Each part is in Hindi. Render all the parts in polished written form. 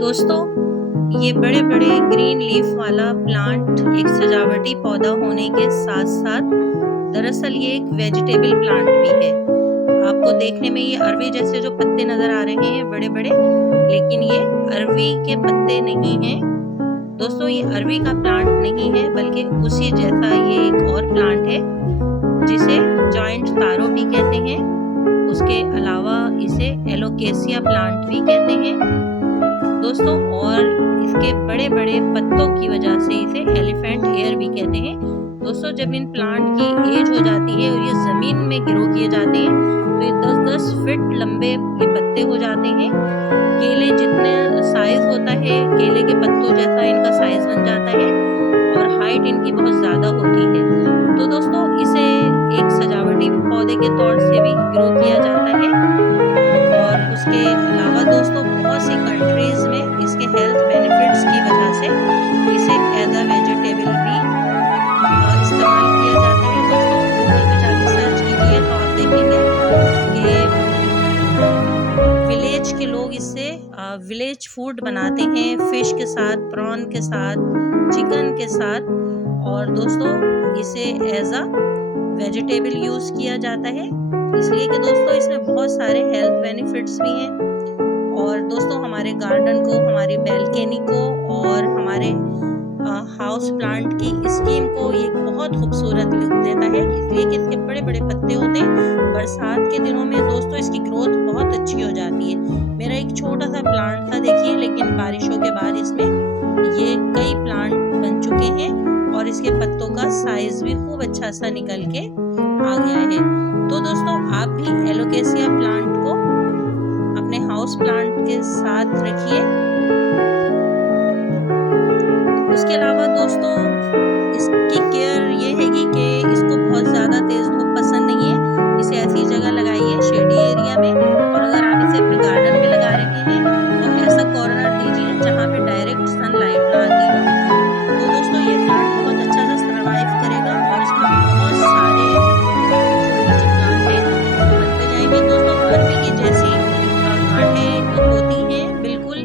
दोस्तों, ये बड़े बड़े ग्रीन लीफ वाला प्लांट एक सजावटी पौधा होने के साथ साथ दरअसल ये एक वेजिटेबल प्लांट भी है। आपको देखने में ये अरवी जैसे जो पत्ते नजर आ रहे हैं बड़े बड़े, लेकिन ये अरवी के पत्ते नहीं हैं। दोस्तों, ये अरवी का प्लांट नहीं है बल्कि उसी जैसा ये एक और प्लांट है जिसे जॉइंट तारो भी कहते हैं। उसके अलावा इसे एलोकेसिया प्लांट भी कहते हैं दोस्तों, और इसके बड़े बड़े पत्तों की वजह से इसे एलिफेंट हेयर भी कहते हैं। दोस्तों, जब इन प्लांट की एज हो जाती है और ये जमीन में ग्रो किए जाते हैं तो ये 10-10 फीट लंबे ये पत्ते हो जाते हैं। केले जितने साइज होता है, केले के पत्तों जैसा इनका साइज बन जाता है और हाइट इनकी बहुत ज्यादा होती है। तो दोस्तों, इसे एक सजावटी पौधे के तौर से भी ग्रो किया जाता है और उसके अलावा दोस्तों बहुत सी कंट्रीज में इसके हेल्थ बेनिफिट्स की वजह से इसे एज अ वेजिटेबल भी इस्तेमाल किया जाता है। दोस्तों, गूगल पे जाके सर्च कीजिए तो आप देखेंगे कि विलेज के लोग इससे विलेज फूड बनाते हैं, फिश के साथ, प्रॉन के साथ, चिकन के साथ, और दोस्तों इसे एज अ वेजिटेबल यूज किया जाता है, इसलिए कि दोस्तों इसमें बहुत सारे हेल्थ बेनिफिट्स भी हैं। और दोस्तों, हमारे गार्डन को, हमारी बैल्कनी को और हमारे हाउस प्लांट की स्कीम को ये बहुत खूबसूरत लुक देता है, इसलिए कि इसके बड़े बड़े पत्ते होते हैं। बरसात के दिनों में दोस्तों इसकी ग्रोथ बहुत अच्छी हो जाती है। मेरा एक छोटा सा प्लांट था देखिए, लेकिन बारिशों के बाद इसमें ये कई प्लांट बन चुके हैं और इसके पत्तों का साइज भी खूब अच्छा सा निकल के आ गया है। तो दोस्तों, आप भी एलोकेसिया प्लांट को अपने हाउस प्लांट के साथ रखिए। उसके अलावा दोस्तों इसकी केयर ये हैगी कि इसको बहुत ज़्यादा तेज़ धूप पसंद नहीं है। इसे ऐसी जगह लगाइए शेडी एरिया में, और अगर आप इसे अपने गार्डन में लगा रहे हैं तो ऐसा कॉर्नर दीजिए जहाँ पे डायरेक्ट सनलाइट ना आती हो। तो दोस्तों, ये प्लांट बहुत अच्छा सा सर्वाइव करेगा और इसमें बहुत सारे जो प्लांट है बनते जाएंगे। दोस्तों, अरवी की जैसी गांठें होती हैं बिल्कुल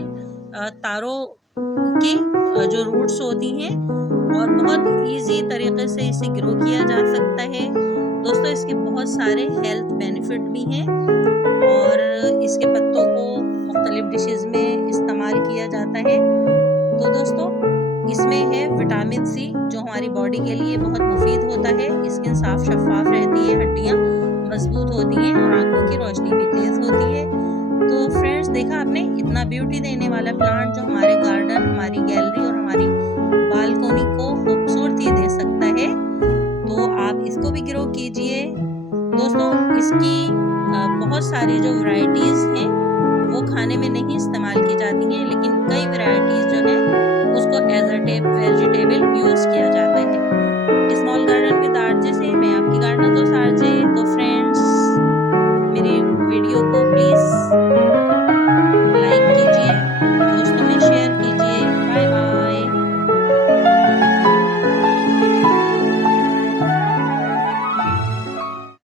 तारों की जो रूट्स होती हैं, और बहुत इजी तरीके से इसे ग्रो किया जा सकता है। दोस्तों, इसके बहुत सारे हेल्थ बेनिफिट भी हैं और इसके पत्तों को मुख्तलिफ डिशेस में इस्तेमाल किया जाता है। तो दोस्तों, इसमें है विटामिन सी जो हमारी बॉडी के लिए बहुत मुफीद होता है। स्किन साफ शफाफ रहती है, हड्डियाँ मजबूत होती हैं और आंखों की रोशनी भी तेज होती है। तो फ्रेंड्स, देखा आपने, इतना ब्यूटी देने वाला प्लांट जो हमारे गार्डन, हमारी गैलरी और हमारी बालकोनी को खूबसूरती दे सकता है, तो आप इसको भी ग्रो कीजिए। दोस्तों, इसकी बहुत सारी जो वैरायटीज़ हैं वो खाने में नहीं इस्तेमाल की जाती हैं, लेकिन कई वैरायटीज़ जो हैं उसको एज अ वेजिटेबल यूज़ किया जाता है।